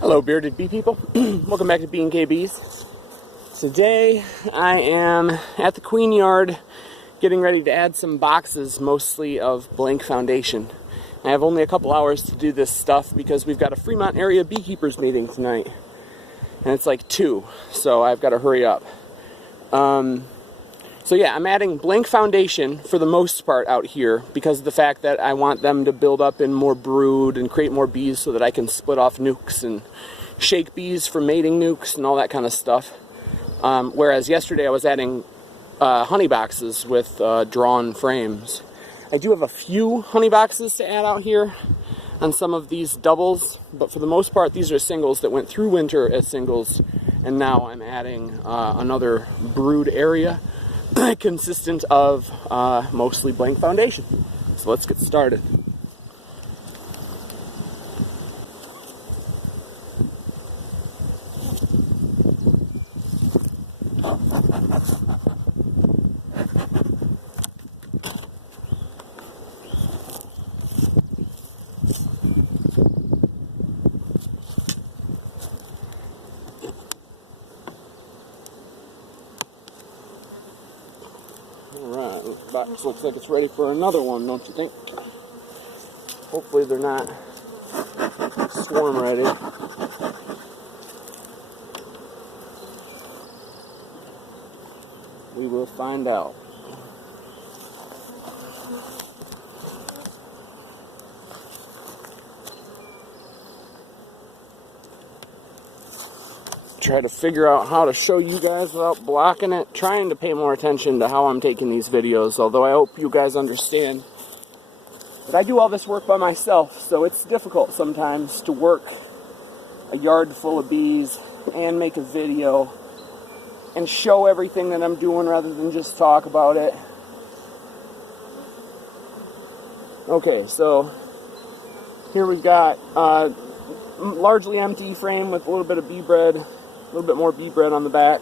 Hello bearded bee people, welcome back to B&K Bees. Today I am at the queen yard getting ready to add some boxes, mostly of blank foundation. I have only a couple hours to do this stuff because we've got a Fremont area beekeepers meeting tonight. And it's like 2, so I've got to hurry up. So yeah, I'm adding blank foundation for the most part out here because of the fact that I want them to build up in more brood and create more bees so that I can split off nukes and shake bees for mating nukes and all that kind of stuff. Whereas yesterday I was adding honey boxes with drawn frames. I do have a few honey boxes to add out here on some of these doubles, but for the most part these are singles that went through winter as singles, and now I'm adding another brood area consistent of mostly blank foundation. So let's get started. Alright, box looks like it's ready for another one, don't you think? Hopefully they're not swarm ready. We will find out. Try to figure out how to show you guys without blocking it, trying to pay more attention to how I'm taking these videos, although I hope you guys understand that I do all this work by myself, so it's difficult sometimes to work a yard full of bees and make a video and show everything that I'm doing rather than just talk about it. Okay, so here we've got largely empty frame with a little bit of bee bread, a little bit more bee bread on the back.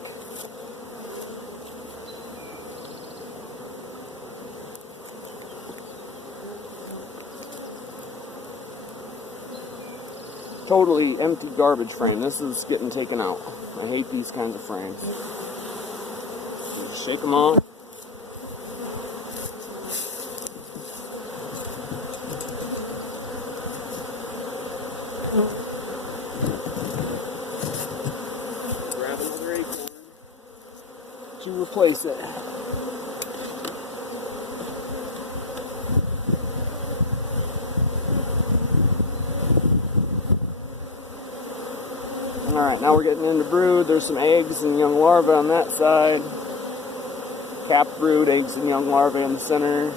Totally empty garbage frame. This is getting taken out. I hate these kinds of frames. Just shake them off. Grab another acorn to replace it. Alright, now we're getting into brood. There's some eggs and young larvae on that side. Capped brood, eggs and young larvae in the center.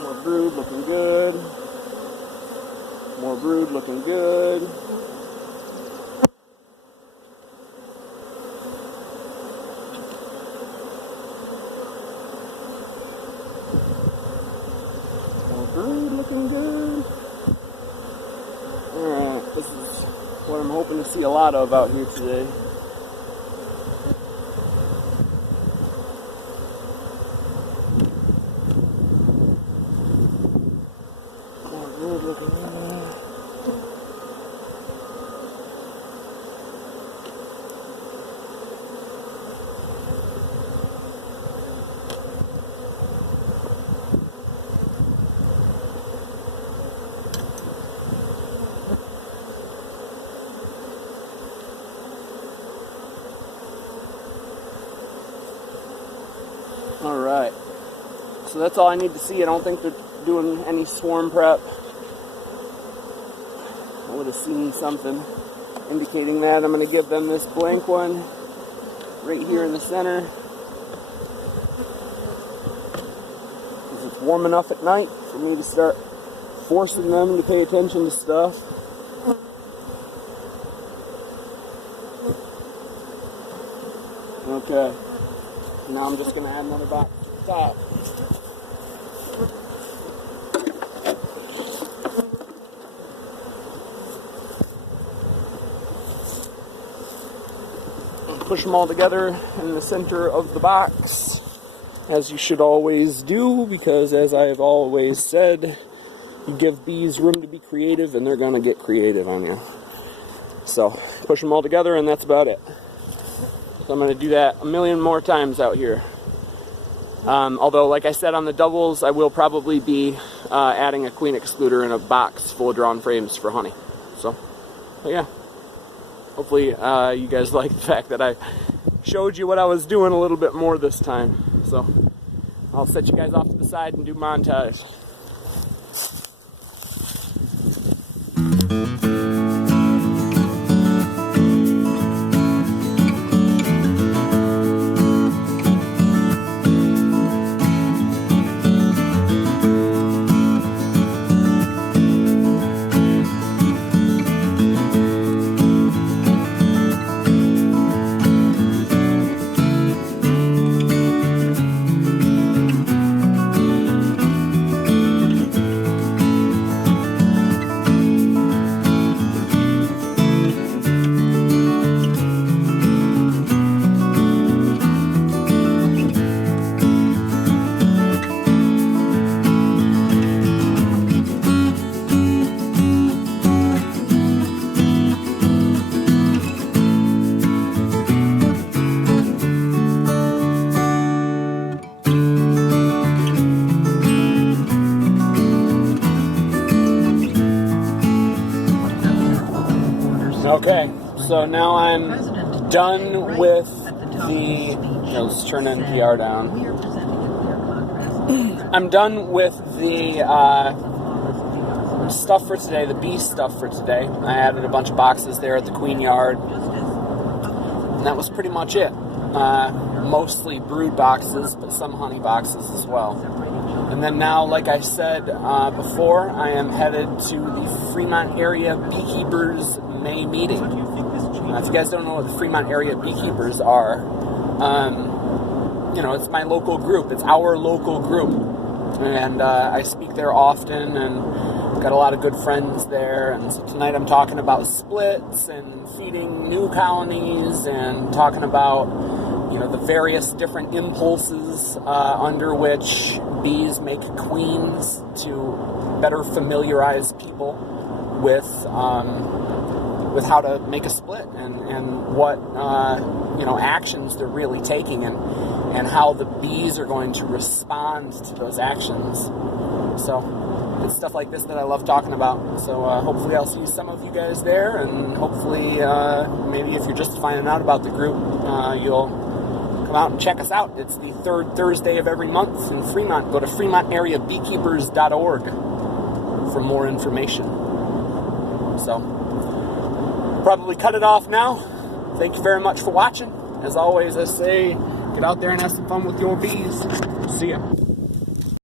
More brood looking good. More brood looking good. Brood looking good. Alright, this is what I'm hoping to see a lot of out here today. More brood looking good. Alright, so that's all I need to see. I don't think they're doing any swarm prep. I would have seen something indicating that. I'm going to give them this blank one right here in the center, because it's warm enough at night for me to start forcing them to pay attention to stuff. Okay. Now I'm just going to add another box to the top. push them all together in the center of the box, as you should always do, because as I've always said, you give bees room to be creative and they're going to get creative on you. So push them all together and that's about it. So I'm going to do that a million more times out here. Although, like I said on the doubles, I will probably be adding a queen excluder in a box full of drawn frames for honey. So, but yeah. Hopefully you guys like the fact that I showed you what I was doing a little bit more this time. So I'll set you guys off to the side and do montage. Okay, so now I'm done with the, let's turn NPR down. I'm done with the stuff for today, the bee stuff for today. I added a bunch of boxes there at the queen yard, and that was pretty much it. Mostly brood boxes, but some honey boxes as well. And then now, like I said before, I am headed to the Fremont area beekeepers May meeting. If you guys don't know what the Fremont area beekeepers are, it's my local group. It's our local group. And I speak there often and got a lot of good friends there. And so tonight I'm talking about splits and feeding new colonies and talking about, the various different impulses under which bees make queens to better familiarize people with how to make a split and what actions they're really taking and how the bees are going to respond to those actions. So it's stuff like this that I love talking about. So hopefully I'll see some of you guys there, and hopefully maybe if you're just finding out about the group, you'll come out and check us out. It's the third Thursday of every month in Fremont. Go to FremontAreaBeekeepers.org for more information. So probably cut it off now. Thank you very much for watching. As always, I say, get out there and have some fun with your bees. See ya.